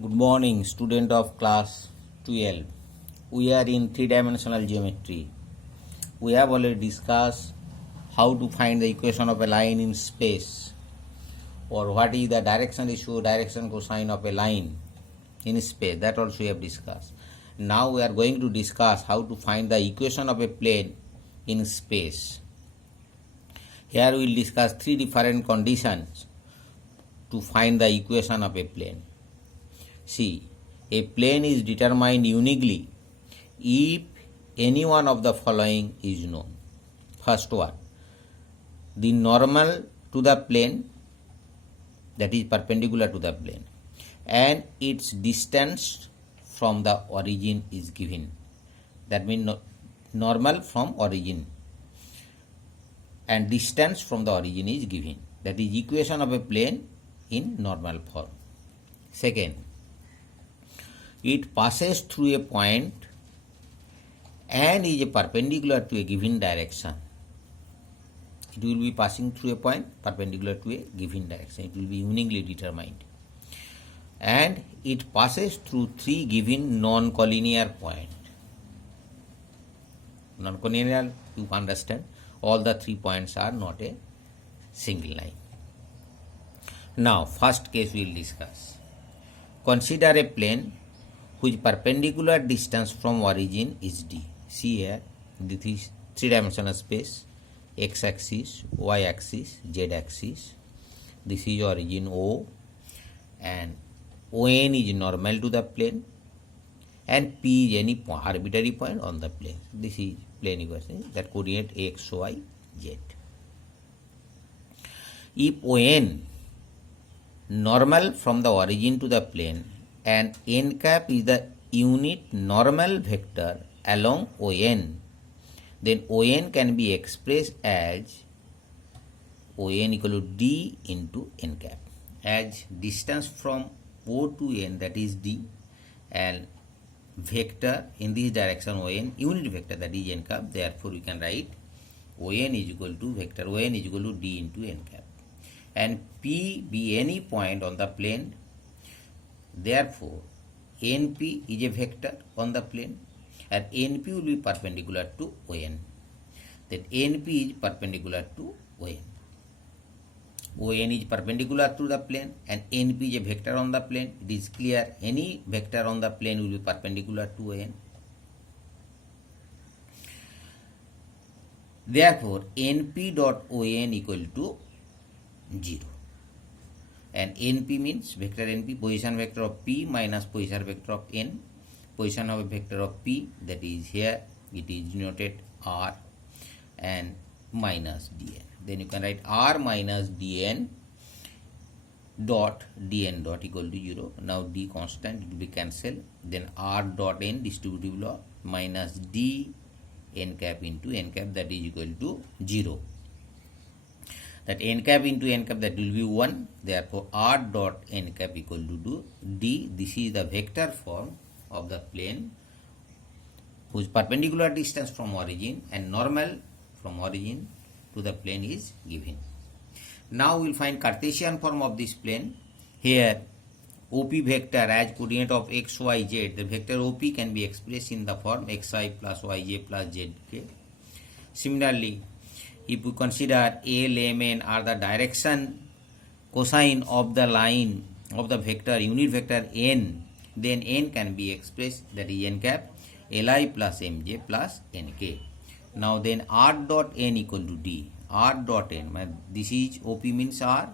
Good morning, student of class 12. We are in three-dimensional geometry. We have already discussed how to find the equation of a line in space, or what is the direction issue, direction cosine of a line in space. That also we have discussed. Now we are going to discuss how to find the equation of a plane in space. Here we will discuss three different conditions to find the equation of a plane. See, a plane is determined uniquely if any one of the following is known. First one, the normal to the plane, that is perpendicular to the plane, and its distance from the origin is given. That means normal from origin and distance from the origin is given. That is equation of a plane in normal form. Second, it passes through a point and is perpendicular to a given direction. It will be passing through a point perpendicular to a given direction. It will be uniquely determined. And it passes through three given non-collinear points. Non-collinear, you understand, all the 3 points are not a single line. Now, first case we will discuss. Consider a plane whose perpendicular distance from origin is d. See here, this is three-dimensional space, x-axis, y-axis, z-axis. This is origin O, and ON is normal to the plane, and P is any arbitrary point on the plane. This is plane equation, that coordinate x, y, z. If ON normal from the origin to the plane and n cap is the unit normal vector along ON, then ON can be expressed as ON equal to d into n cap, as distance from O to n, that is d, and vector in this direction ON, unit vector, that is n cap. Therefore we can write ON is equal to vector ON is equal to d into n cap, and P be any point on the plane. Therefore NP is a vector on the plane, and NP will be perpendicular to ON. Then NP is perpendicular to ON. ON is perpendicular to the plane and NP is a vector on the plane. It is clear any vector on the plane will be perpendicular to ON. Therefore NP dot ON equal to 0. And NP means vector NP, position vector of P minus position vector of N. Position of a vector of P, that is here, it is denoted R, and minus Dn. Then you can write R minus Dn dot Dn dot equal to 0. Now D constant, it will be cancelled. Then R dot N distributive law minus D n cap into n cap, that is equal to 0. That n cap into n cap, that will be 1. Therefore R dot n cap equal to D. This is the vector form of the plane whose perpendicular distance from origin and normal from origin to the plane is given. Now we will find Cartesian form of this plane. Here OP vector as coordinate of x, y, z. The vector OP can be expressed in the form xi plus yj plus zk. Similarly, if we consider L, M, N are the direction cosine of the line of the vector, unit vector n, then n can be expressed, that is n cap, Li plus Mj plus Nk. Now then R dot n equal to D. R dot n, this is OP means R,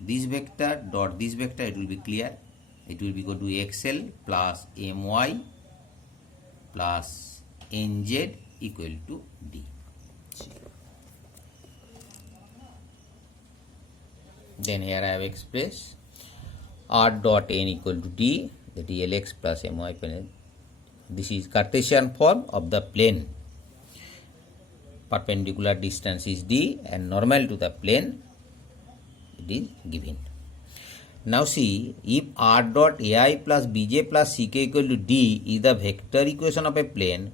this vector dot this vector, it will be clear. It will be equal to XL plus My plus Nz equal to D. Then here I have expressed R dot n equal to D, that is Lx plus My. This is Cartesian form of the plane. Perpendicular distance is D and normal to the plane it is given. Now see, if R dot Ai plus Bj plus Ck equal to D is the vector equation of a plane,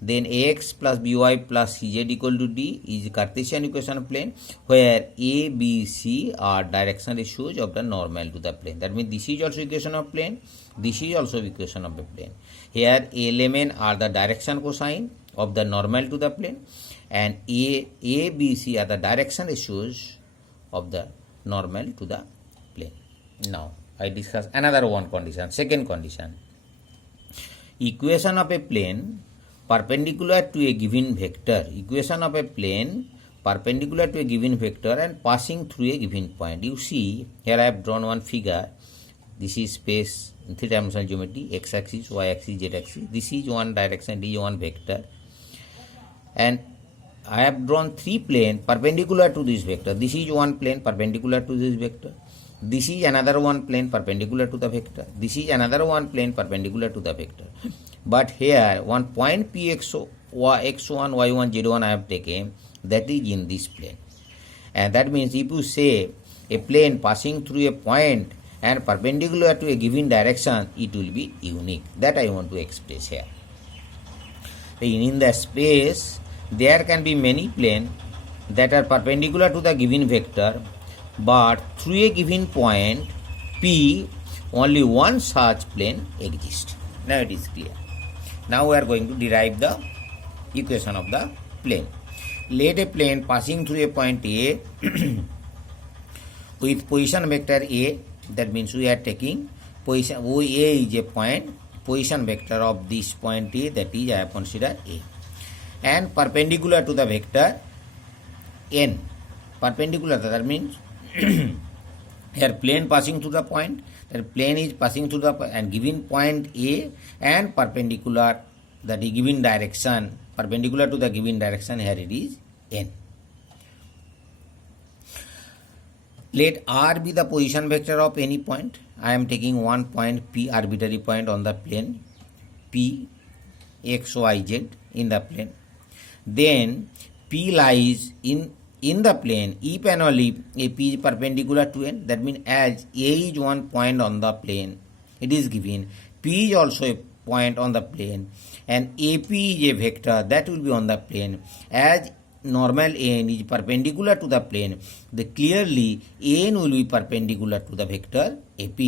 then ax plus by plus cz equal to d is Cartesian equation of plane where a, b, c are direction ratios of the normal to the plane. That means this is also equation of plane, this is also equation of a plane. Here element are the direction cosine of the normal to the plane, and a, b, c are the direction ratios of the normal to the plane. Now I discuss another one condition. Second condition, equation of a plane perpendicular to a given vector. Equation of a plane perpendicular to a given vector and passing through a given point. You see here I have drawn one figure. This is space in three-dimensional geometry, x-axis, y-axis, z-axis. This is one direction, this is one vector, and I have drawn three planes perpendicular to this vector. This is one plane perpendicular to this vector. This is another one plane perpendicular to the vector. This is another one plane perpendicular to the vector. But here one point px x1, y1, z1 I have taken, that is in this plane. And that means if you say a plane passing through a point and perpendicular to a given direction, it will be unique. That I want to express here. In the space, there can be many planes that are perpendicular to the given vector, but through a given point P, only one such plane exists. Now it is clear. Now we are going to derive the equation of the plane. Let a plane passing through a point A with position vector A, that means we are taking position, A is a point, position vector of this point A, that is I have considered A, and perpendicular to the vector N. Perpendicular, that means here plane passing through the point, that plane is passing through the and given point A and perpendicular, that is given direction, perpendicular to the given direction, here it is N. Let R be the position vector of any point. I am taking one point P, arbitrary point on the plane P, x, y, z in the plane. Then P lies in the plane if and only if P is perpendicular to N. That means as A is one point on the plane, it is given P is also a point on the plane, and AP is a vector that will be on the plane. As normal N is perpendicular to the plane, then clearly N will be perpendicular to the vector AP.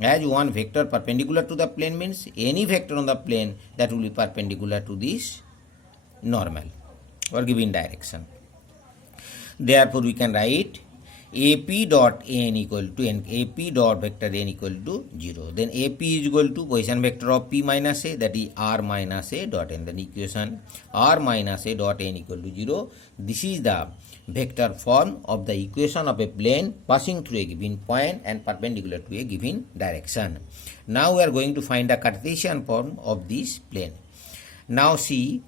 As one vector perpendicular to the plane means any vector on the plane that will be perpendicular to this normal or given direction. Therefore, we can write AP dot N equal to N, AP dot vector N equal to 0. Then AP is equal to position vector of P minus A, that is R minus A dot N. Then equation R minus A dot N equal to 0. This is the vector form of the equation of a plane passing through a given point and perpendicular to a given direction. Now we are going to find the Cartesian form of this plane. Now see,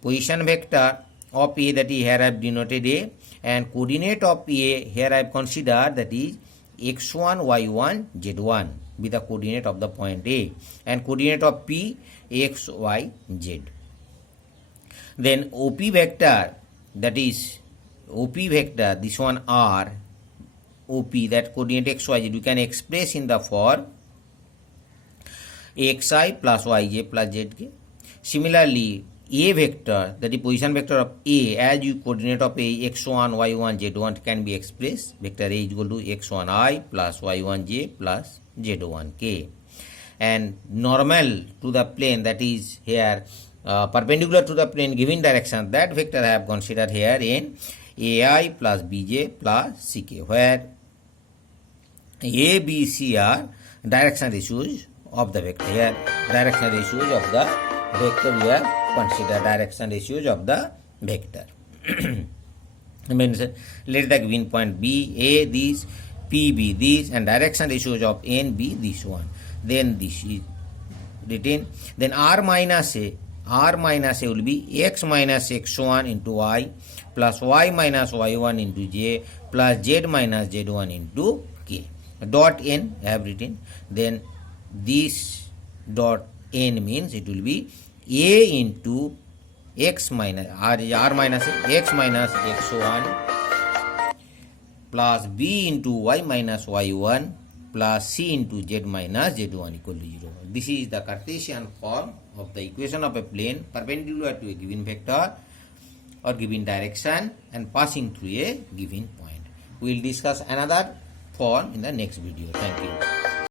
position vector of A, that is here I have denoted A, and coordinate of A here I have considered, that is x1, y1, z1 be the coordinate of the point A, and coordinate of P x, y, z. Then OP vector, that is OP vector, this one R, OP, that coordinate x, y, z, you can express in the form xi plus yj plus zk. Similarly, A vector, that is position vector of A, as you coordinate of A, x1, y1, z1 can be expressed. Vector A is equal to x1i plus y1j plus z1k. And normal to the plane, that is here perpendicular to the plane given direction, that vector I have considered here in AI plus bj plus ck, where A, B, C are direction ratios of the vector. Here direction ratios of the vector we have considered, direction ratios of the vector. Means let the given point be A this, P be this, and direction ratios of N be this one. Then this is written. Then R minus A will be x minus x1 into y plus y minus y1 into j plus z minus z1 into k. Dot N I have written. Then this dot N means it will be A into x minus R minus x minus x1 plus B into y minus y1 plus c into z minus z1 equal to 0. This is the Cartesian form of the equation of a plane perpendicular to a given vector or given direction and passing through a given point. We will discuss another form in the next video. Thank you.